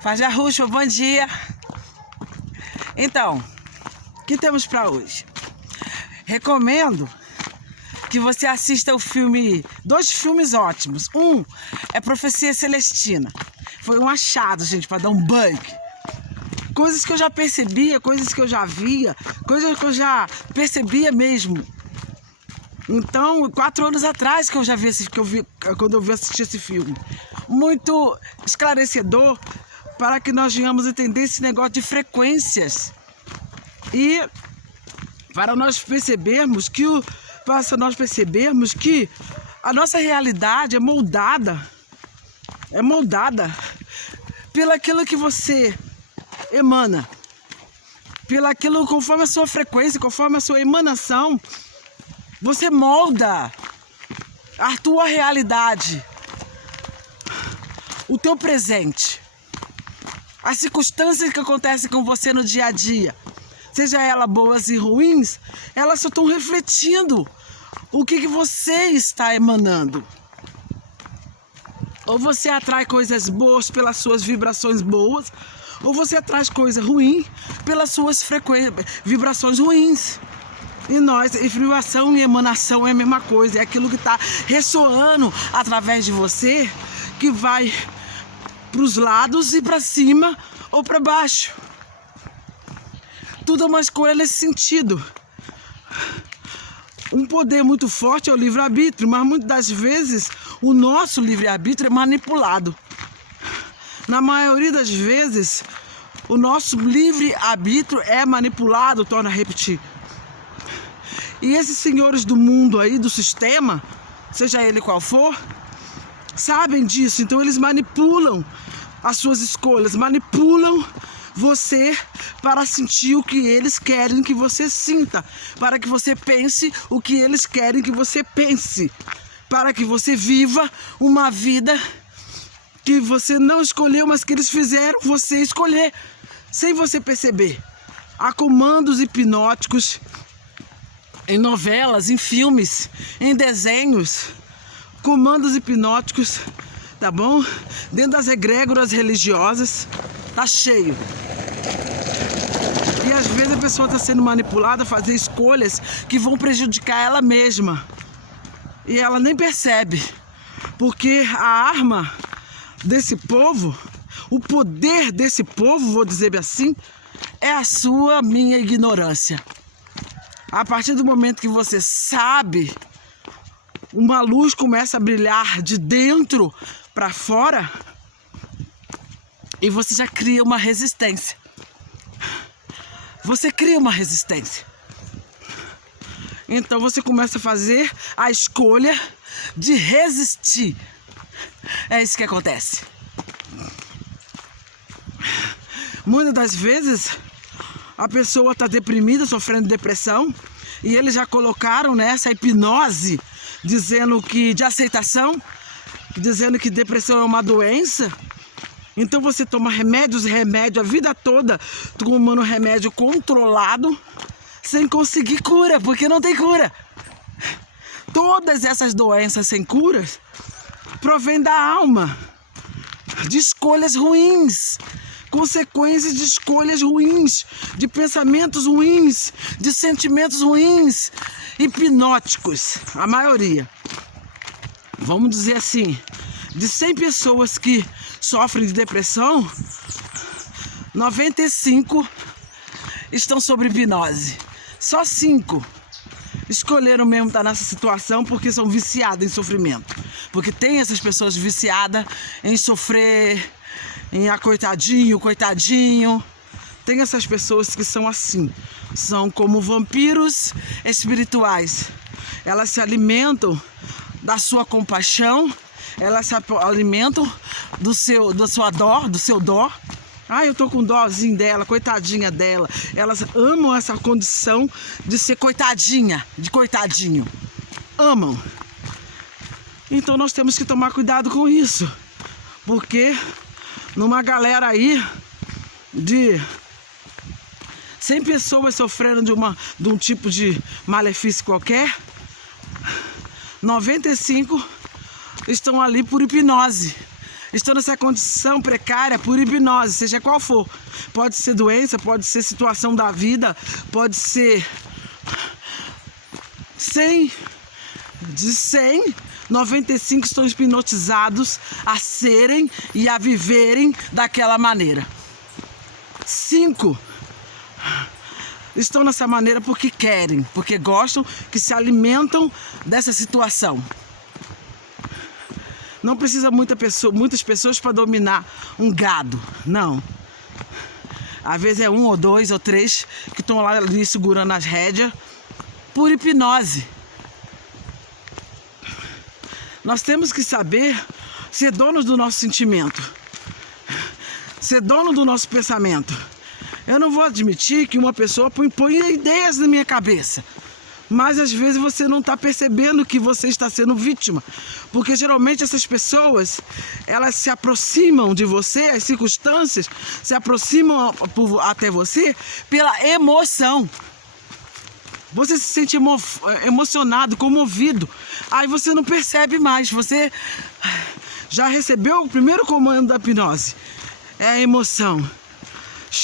Faz Arruxo, bom dia. Então, o que temos para hoje? Recomendo que você assista dois filmes ótimos. Um é Profecia Celestina. Foi um achado, gente, para dar um bug. Coisas que eu já percebia, coisas que eu já via, coisas que eu já percebia mesmo. Então, 4 anos atrás que eu já vi quando eu vi assistir esse filme. Muito esclarecedor para que nós venhamos entender esse negócio de frequências. E para nós percebermos que a nossa realidade é moldada pelaquilo que você emana, pelaquilo conforme a sua frequência, conforme a sua emanação, você molda a tua realidade, o teu presente, as circunstâncias que acontecem com você no dia a dia, seja elas boas e ruins, elas só estão refletindo o que você está emanando. Ou você atrai coisas boas pelas suas vibrações boas, ou você atrai coisas ruins pelas suas vibrações ruins. E vibração e emanação é a mesma coisa, é aquilo que está ressoando através de você, que vai para os lados e para cima ou para baixo. Tudo é uma escolha nesse sentido. Um poder muito forte é o livre-arbítrio, mas muitas das vezes o nosso livre-arbítrio é manipulado. Na maioria das vezes, o nosso livre-arbítrio é manipulado, torna a repetir. E esses senhores do mundo aí, do sistema, seja ele qual for, sabem disso. Então eles manipulam as suas escolhas, manipulam você para sentir o que eles querem que você sinta, para que você pense o que eles querem que você pense, para que você viva uma vida que você não escolheu, mas que eles fizeram você escolher, sem você perceber. Há comandos hipnóticos em novelas, em filmes, em desenhos, comandos hipnóticos, tá bom? Dentro das egrégoras religiosas, tá cheio. E às vezes a pessoa está sendo manipulada a fazer escolhas que vão prejudicar ela mesma. E ela nem percebe. Porque a arma desse povo, o poder desse povo, vou dizer assim, é a minha ignorância. A partir do momento que você sabe, uma luz começa a brilhar de dentro para fora e você já cria uma resistência. Você cria uma resistência. Então você começa a fazer a escolha de resistir. É isso que acontece. Muitas das vezes a pessoa está deprimida, sofrendo depressão, e eles já colocaram nessa hipnose dizendo que de aceitação, dizendo que depressão é uma doença. Então você toma remédio a vida toda, tomando remédio controlado, sem conseguir cura, porque não tem cura. Todas essas doenças sem curas provêm da alma, de escolhas ruins, consequências de escolhas ruins, de pensamentos ruins, de sentimentos ruins, hipnóticos, a maioria. Vamos dizer assim, de 100 pessoas que sofrem de depressão, 95 estão sob hipnose. Só 5 escolheram mesmo estar nessa situação porque são viciadas em sofrimento. Porque tem essas pessoas viciadas em sofrer, em coitadinho. Tem essas pessoas que são assim, são como vampiros espirituais. Elas se alimentam da sua compaixão, elas se alimentam da sua dor, do seu dó. Eu tô com dózinho dela, coitadinha dela. Elas amam essa condição de ser coitadinha, de coitadinho. Amam. Então nós temos que tomar cuidado com isso. Porque numa galera aí de 100 pessoas sofrendo de um tipo de malefício qualquer, 95 estão ali por hipnose. estão nessa condição precária por hipnose, seja qual for. Pode ser doença, pode ser situação da vida, pode ser 95 estão hipnotizados a serem e a viverem daquela maneira. 5 estão nessa maneira porque querem, porque gostam, que se alimentam dessa situação. Não precisa muitas pessoas para dominar um gado, não. Às vezes é 1 ou 2 ou 3 que estão lá ali segurando as rédeas por hipnose. Nós temos que saber ser donos do nosso sentimento, ser dono do nosso pensamento. Eu não vou admitir que uma pessoa põe ideias na minha cabeça, mas às vezes você não está percebendo que você está sendo vítima, porque geralmente essas pessoas, elas se aproximam de você, as circunstâncias se aproximam até você pela emoção. Você se sente emocionado, comovido, aí você não percebe mais, você já recebeu o primeiro comando da hipnose, é a emoção.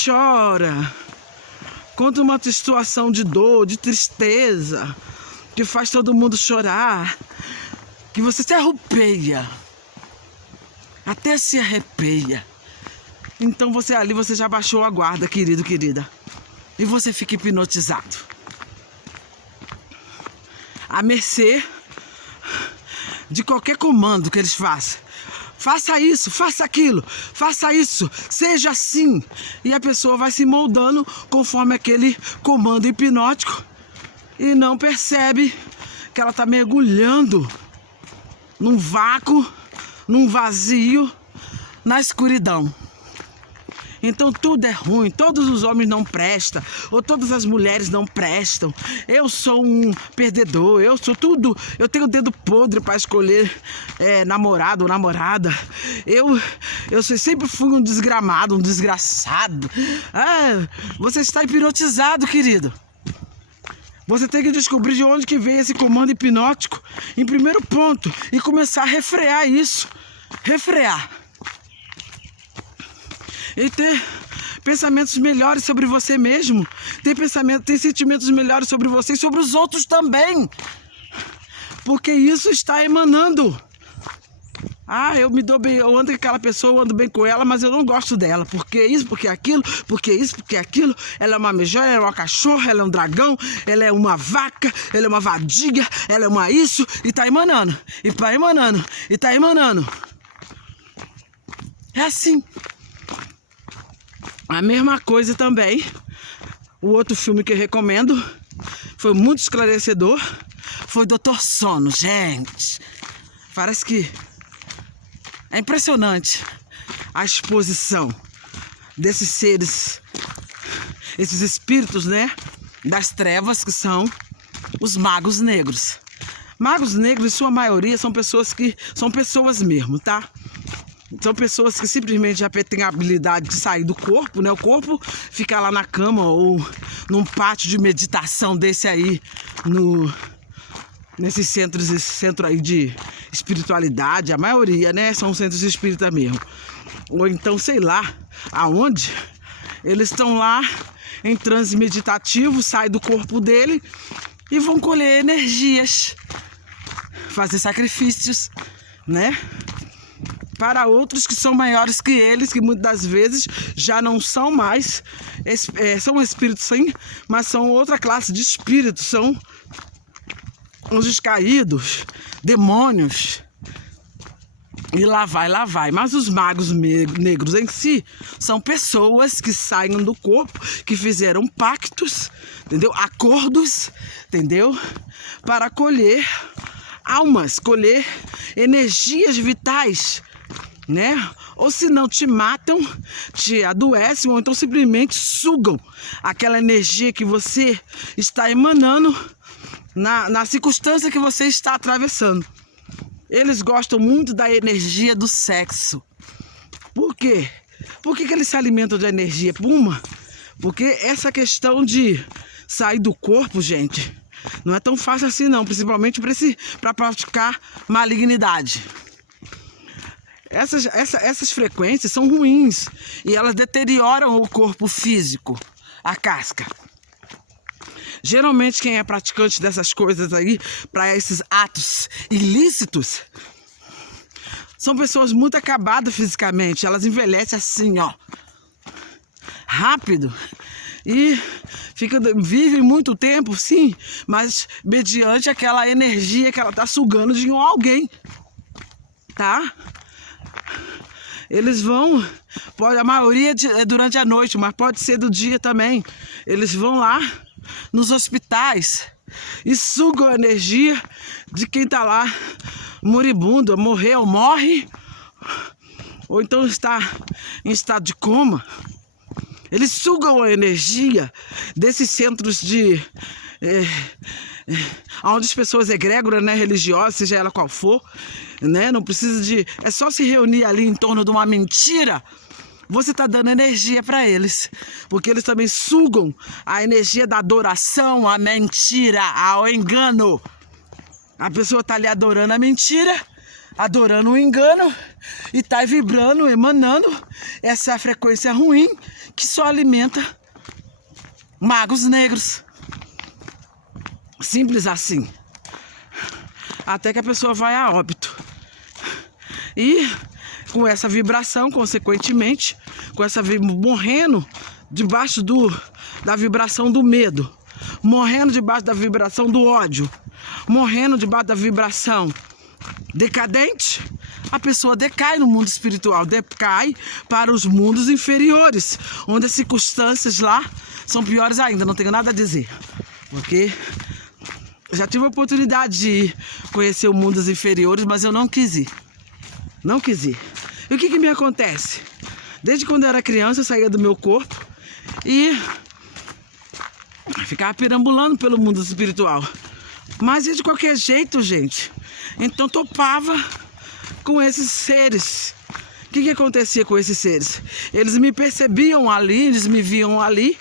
Chora, conta uma situação de dor, de tristeza, que faz todo mundo chorar, que você se arrupeia, até se arrepia. Então você já baixou a guarda, querido, querida, e você fica hipnotizado, à mercê de qualquer comando que eles façam. Faça isso, faça aquilo, faça isso, seja assim. E a pessoa vai se moldando conforme aquele comando hipnótico e não percebe que ela está mergulhando num vácuo, num vazio, na escuridão. Então tudo é ruim, todos os homens não prestam, ou todas as mulheres não prestam. Eu sou um perdedor, eu sou tudo, eu tenho o dedo podre para escolher namorado ou namorada. Eu sempre fui um desgramado, um desgraçado. Você está hipnotizado, querido. Você tem que descobrir de onde que veio esse comando hipnótico, em primeiro ponto, e começar a refrear isso. Refrear. E ter pensamentos melhores sobre você mesmo. Ter sentimentos melhores sobre você e sobre os outros também. Porque isso está emanando. Eu me dou bem, eu ando com aquela pessoa, eu ando bem com ela, mas eu não gosto dela. Porque isso, porque aquilo, porque isso, porque aquilo. Ela é uma megera, ela é uma cachorra, ela é um dragão, ela é uma vaca, ela é uma vadia, ela é uma isso. E tá emanando, e tá emanando, e tá emanando. É assim. A mesma coisa também, o outro filme que eu recomendo, foi muito esclarecedor, foi Doutor Sono. Gente, parece que é impressionante a exposição desses seres, esses espíritos, né, das trevas, que são os magos negros. Magos negros, em sua maioria, são pessoas mesmo, tá? São pessoas que simplesmente já têm a habilidade de sair do corpo, né? O corpo fica lá na cama ou num pátio de meditação desse aí, nesses centros, esse centro aí de espiritualidade, a maioria, né? São centros espíritas mesmo. Ou então, sei lá, aonde eles estão lá em transe meditativo, saem do corpo dele e vão colher energias, fazer sacrifícios, né? Para outros que são maiores que eles, que muitas das vezes já não são mais, são espíritos sim, mas são outra classe de espíritos, são os caídos, demônios, e lá vai. Mas os magos negros em si são pessoas que saem do corpo, que fizeram pactos, entendeu? Acordos, entendeu? Para colher almas, colher energias vitais, né? Ou se não, te matam, te adoecem, ou então simplesmente sugam aquela energia que você está emanando na circunstância que você está atravessando. Eles gostam muito da energia do sexo. Por quê? Por que eles se alimentam da energia? Porque essa questão de sair do corpo, gente, não é tão fácil assim não, principalmente para praticar malignidade. Essas frequências são ruins e elas deterioram o corpo físico, a casca. Geralmente quem é praticante dessas coisas aí, para esses atos ilícitos, são pessoas muito acabadas fisicamente. Elas envelhecem assim, ó, rápido. E vivem muito tempo, sim, mas mediante aquela energia que ela tá sugando de alguém, tá? Eles vão, a maioria é durante a noite, mas pode ser do dia também. Eles vão lá nos hospitais e sugam a energia de quem tá lá moribundo, morreu, morre, ou então está em estado de coma. Eles sugam a energia desses centros onde as pessoas egrégoras, né, religiosas, seja ela qual for, né, não precisa é só se reunir ali em torno de uma mentira. Você está dando energia para eles, porque eles também sugam a energia da adoração, à mentira, ao engano. A pessoa está ali adorando a mentira, adorando o engano e está vibrando, emanando essa frequência ruim que só alimenta magos negros. Simples assim. Até que a pessoa vai a óbito. E com essa vibração, consequentemente, com essa morrendo debaixo da vibração do medo, morrendo debaixo da vibração do ódio, morrendo debaixo da vibração decadente, a pessoa decai no mundo espiritual, decai para os mundos inferiores, onde as circunstâncias lá são piores ainda. Não tenho nada a dizer, porque já tive a oportunidade de conhecer os mundos inferiores, mas eu não quis ir. Não quis ir. E o que me acontece? Desde quando eu era criança, eu saía do meu corpo e ficava perambulando pelo mundo espiritual. Mas ia de qualquer jeito, gente. Então topava com esses seres. O que acontecia com esses seres? Eles me percebiam ali, eles me viam ali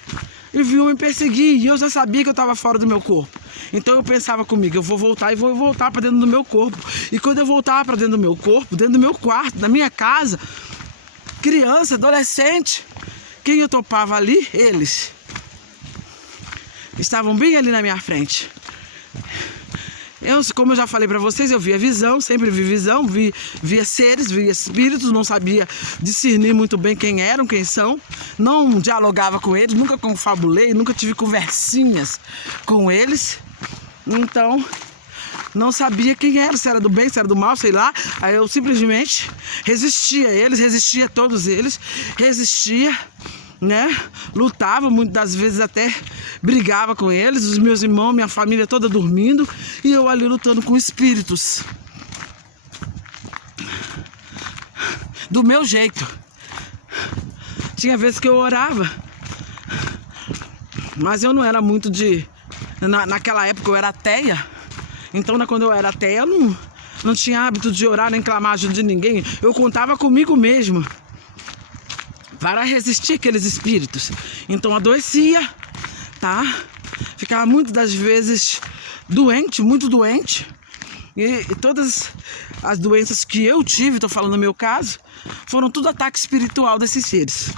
e vinham me perseguir. E eu já sabia que eu estava fora do meu corpo. Então eu pensava comigo, eu vou voltar e vou voltar para dentro do meu corpo. E quando eu voltava para dentro do meu corpo, dentro do meu quarto, da minha casa, criança, adolescente, quem eu topava ali? Eles. Estavam bem ali na minha frente. Como eu já falei para vocês, eu via visão, sempre vi visão, via seres, via espíritos, não sabia discernir muito bem quem eram, quem são, não dialogava com eles, nunca confabulei, nunca tive conversinhas com eles, então não sabia quem era, se era do bem, se era do mal, sei lá. Aí eu simplesmente resistia a eles, resistia a todos eles, resistia, né? Lutava, muitas das vezes até brigava com eles, os meus irmãos, minha família toda dormindo e eu ali lutando com espíritos. Do meu jeito. Tinha vezes que eu orava, mas eu não era muito naquela época eu era ateia, então quando eu era ateia eu não tinha hábito de orar nem clamar ajuda de ninguém. Eu contava comigo mesmo para resistir aqueles espíritos. Então adoecia, tá? Ficava muitas das vezes doente, muito doente. E todas as doenças que eu tive, tô falando no meu caso, foram tudo ataque espiritual desses seres.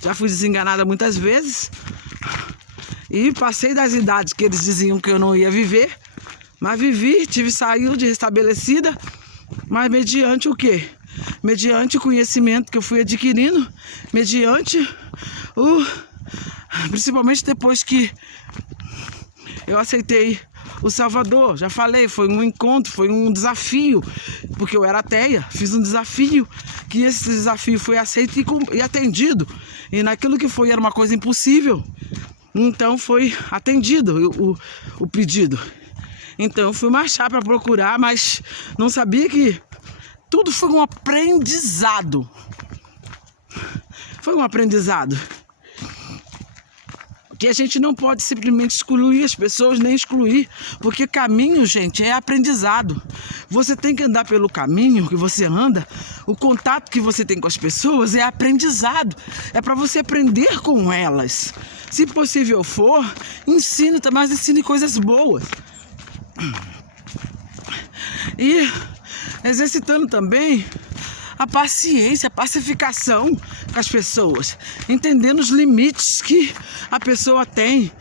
Já fui desenganada muitas vezes e passei das idades que eles diziam que eu não ia viver, mas vivi, tive saúde restabelecida, mas mediante o quê? Mediante o conhecimento que eu fui adquirindo, mediante principalmente depois que eu aceitei o Salvador. Já falei, foi um encontro, foi um desafio, porque eu era ateia, fiz um desafio, que esse desafio foi aceito e atendido, e naquilo que era uma coisa impossível, então foi atendido o pedido. Então eu fui marchar para procurar, mas não sabia que tudo foi um aprendizado. Foi um aprendizado. Que a gente não pode simplesmente excluir as pessoas, nem excluir, porque caminho, gente, é aprendizado. Você tem que andar pelo caminho que você anda, o contato que você tem com as pessoas é aprendizado. É para você aprender com elas. Se possível for, ensine, mas ensine coisas boas. E exercitando também a paciência, a pacificação com as pessoas, entendendo os limites que a pessoa tem.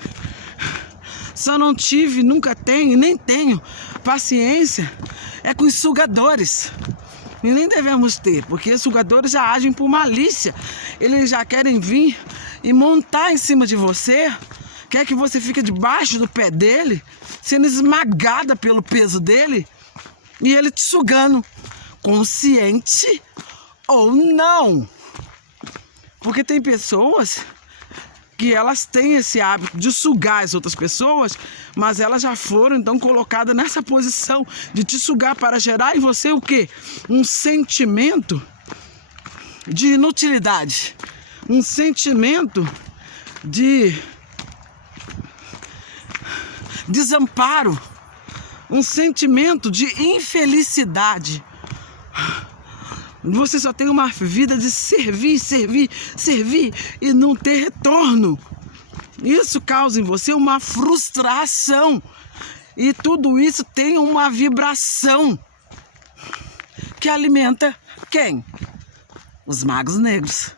Só não tive, nunca tenho, nem tenho paciência com os sugadores. E nem devemos ter, porque os sugadores já agem por malícia. Eles já querem vir e montar em cima de você, quer que você fique debaixo do pé dele, sendo esmagada pelo peso dele, e ele te sugando, consciente ou não. Porque tem pessoas que elas têm esse hábito de sugar as outras pessoas, mas elas já foram então colocadas nessa posição de te sugar para gerar em você o quê? Um sentimento de inutilidade, um sentimento de desamparo, um sentimento de infelicidade. Você só tem uma vida de servir, servir, servir e não ter retorno. Isso causa em você uma frustração. E tudo isso tem uma vibração que alimenta quem? Os magos negros.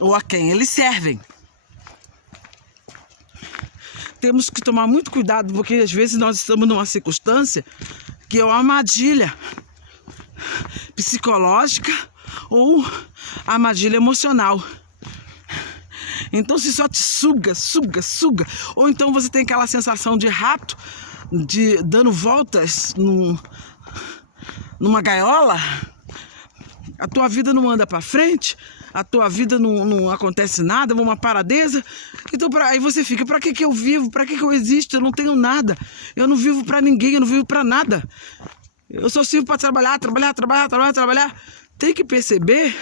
Ou a quem eles servem. Temos que tomar muito cuidado, porque às vezes nós estamos numa circunstância que é uma armadilha psicológica ou armadilha emocional. Então se só te suga, suga, suga, ou então você tem aquela sensação de rato, de dando voltas numa gaiola, a tua vida não anda para frente, a tua vida não acontece nada, uma paradeza. Então aí você fica, para que eu vivo? Para que eu existo? Eu não tenho nada. Eu não vivo para ninguém, eu não vivo para nada. Eu só sirvo para trabalhar. Tem que perceber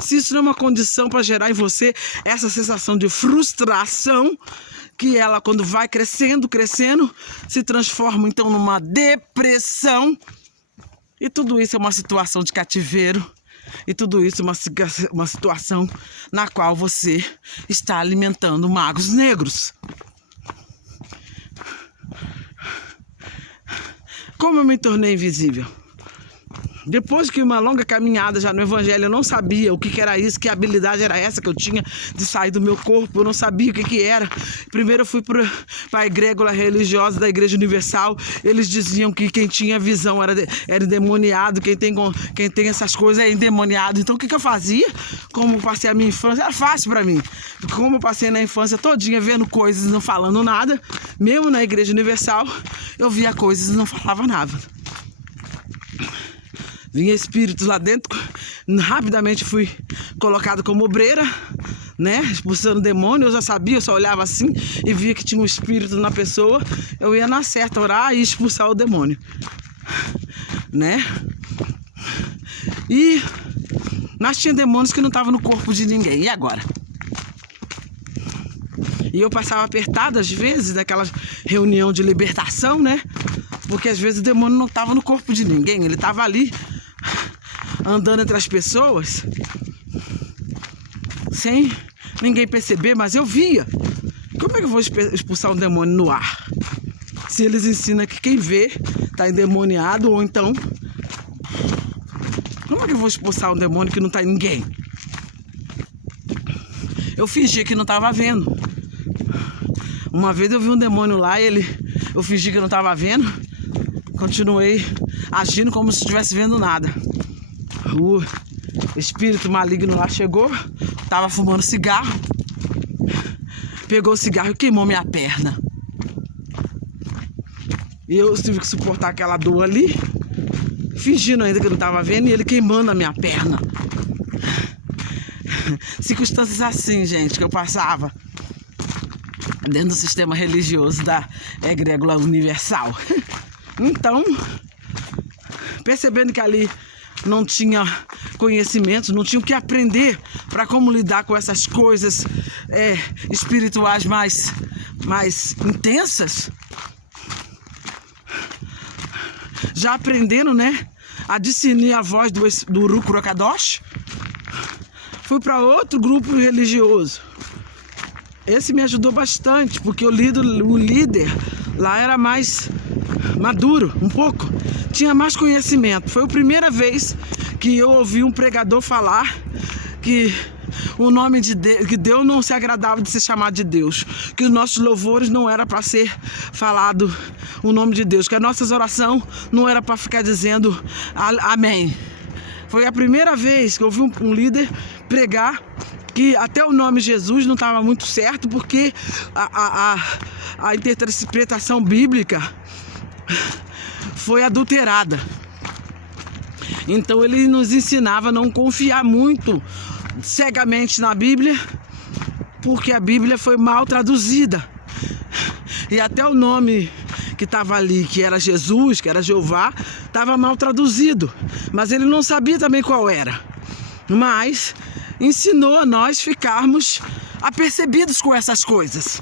se isso não é uma condição para gerar em você essa sensação de frustração, que ela, quando vai crescendo, se transforma então numa depressão. E tudo isso é uma situação de cativeiro. E tudo isso é uma situação na qual você está alimentando magos negros. Como eu me tornei invisível? Depois que uma longa caminhada já no evangelho, eu não sabia o que era isso, que habilidade era essa que eu tinha de sair do meu corpo, eu não sabia o que era. Primeiro eu fui para a egrégora religiosa da Igreja Universal, eles diziam que quem tinha visão era endemoniado, quem tem essas coisas é endemoniado. Então o que eu fazia? Como eu passei a minha infância, era fácil para mim. Como eu passei na infância todinha vendo coisas e não falando nada, mesmo na Igreja Universal, eu via coisas e não falava nada. Vinha espíritos lá dentro, rapidamente fui colocado como obreira, né? Expulsando demônio. Eu já sabia, eu só olhava assim e via que tinha um espírito na pessoa. Eu ia na certa orar e expulsar o demônio, né? Mas tinha demônios que não estavam no corpo de ninguém. E agora? E eu passava apertada às vezes daquela reunião de libertação, né? Porque às vezes o demônio não estava no corpo de ninguém, ele estava ali andando entre as pessoas sem ninguém perceber, mas eu via. Como é que eu vou expulsar um demônio no ar? Se eles ensinam que quem vê está endemoniado, ou então, como é que eu vou expulsar um demônio que não está em ninguém? Eu fingi que não estava vendo. Uma vez eu vi um demônio lá e eu fingi que não estava vendo, continuei agindo como se estivesse vendo nada. O espírito maligno lá chegou, estava fumando cigarro, pegou o cigarro e queimou minha perna. E eu tive que suportar aquela dor ali, fingindo ainda que eu não estava vendo, e ele queimando a minha perna. Circunstâncias assim, gente, que eu passava dentro do sistema religioso da egrégora universal. Então, percebendo que ali não tinha conhecimento, não tinha o que aprender para como lidar com essas coisas espirituais mais intensas, já aprendendo, né, a discernir a voz do Uruku Rokadosh, fui para outro grupo religioso. Esse me ajudou bastante, porque o líder lá era mais maduro, um pouco. tinha mais conhecimento. Foi a primeira vez que eu ouvi um pregador falar que o nome de Deus, que Deus não se agradava de ser chamado de Deus, que os nossos louvores não era para ser falado o nome de Deus, que as nossas orações não era para ficar dizendo amém. Foi a primeira vez que eu ouvi um líder pregar que até o nome Jesus não estava muito certo, porque a interpretação bíblica foi adulterada. Então ele nos ensinava a não confiar muito cegamente na Bíblia, porque a Bíblia foi mal traduzida. E até o nome que estava ali, que era Jesus, que era Jeová, estava mal traduzido. Mas ele não sabia também qual era. Mas ensinou a nós ficarmos apercebidos com essas coisas.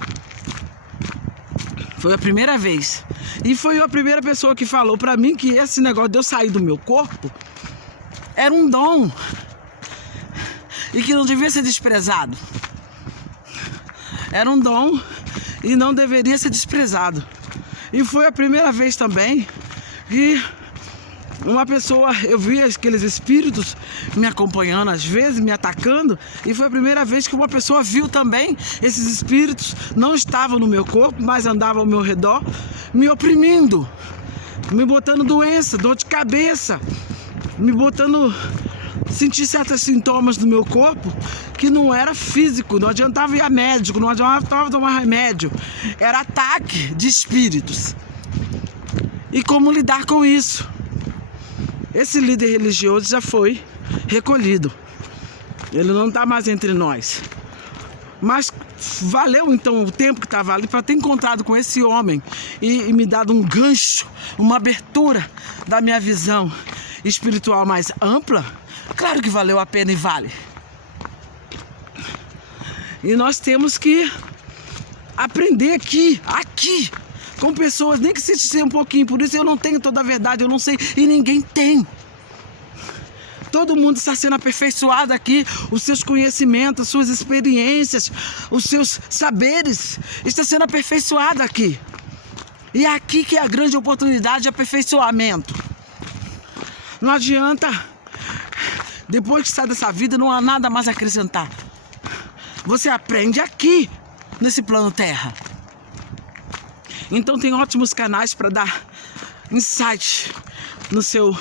Foi a primeira vez. E foi a primeira pessoa que falou para mim que esse negócio de eu sair do meu corpo era um dom e que não devia ser desprezado. Era um dom e não deveria ser desprezado. E foi a primeira vez também que uma pessoa, eu vi aqueles espíritos me acompanhando às vezes, me atacando, e foi a primeira vez que uma pessoa viu também esses espíritos, não estavam no meu corpo, mas andavam ao meu redor, me oprimindo, me botando doença, dor de cabeça, me botando sentir certos sintomas no meu corpo que não era físico, não adiantava ir a médico, não adiantava tomar remédio, era ataque de espíritos. E como lidar com isso? Esse líder religioso já foi recolhido, ele não está mais entre nós. Mas valeu então o tempo que estava ali para ter encontrado com esse homem e me dado um gancho, uma abertura da minha visão espiritual mais ampla. Claro que valeu a pena e vale. E nós temos que aprender aqui, com pessoas, nem que seja um pouquinho. Por isso eu não tenho toda a verdade, eu não sei, e ninguém tem. Todo mundo está sendo aperfeiçoado aqui, os seus conhecimentos, as suas experiências, os seus saberes, está sendo aperfeiçoado aqui. E é aqui que é a grande oportunidade de aperfeiçoamento. Não adianta, depois que sai dessa vida, não há nada mais a acrescentar. Você aprende aqui, nesse plano Terra. Então tem ótimos canais para dar insight no seu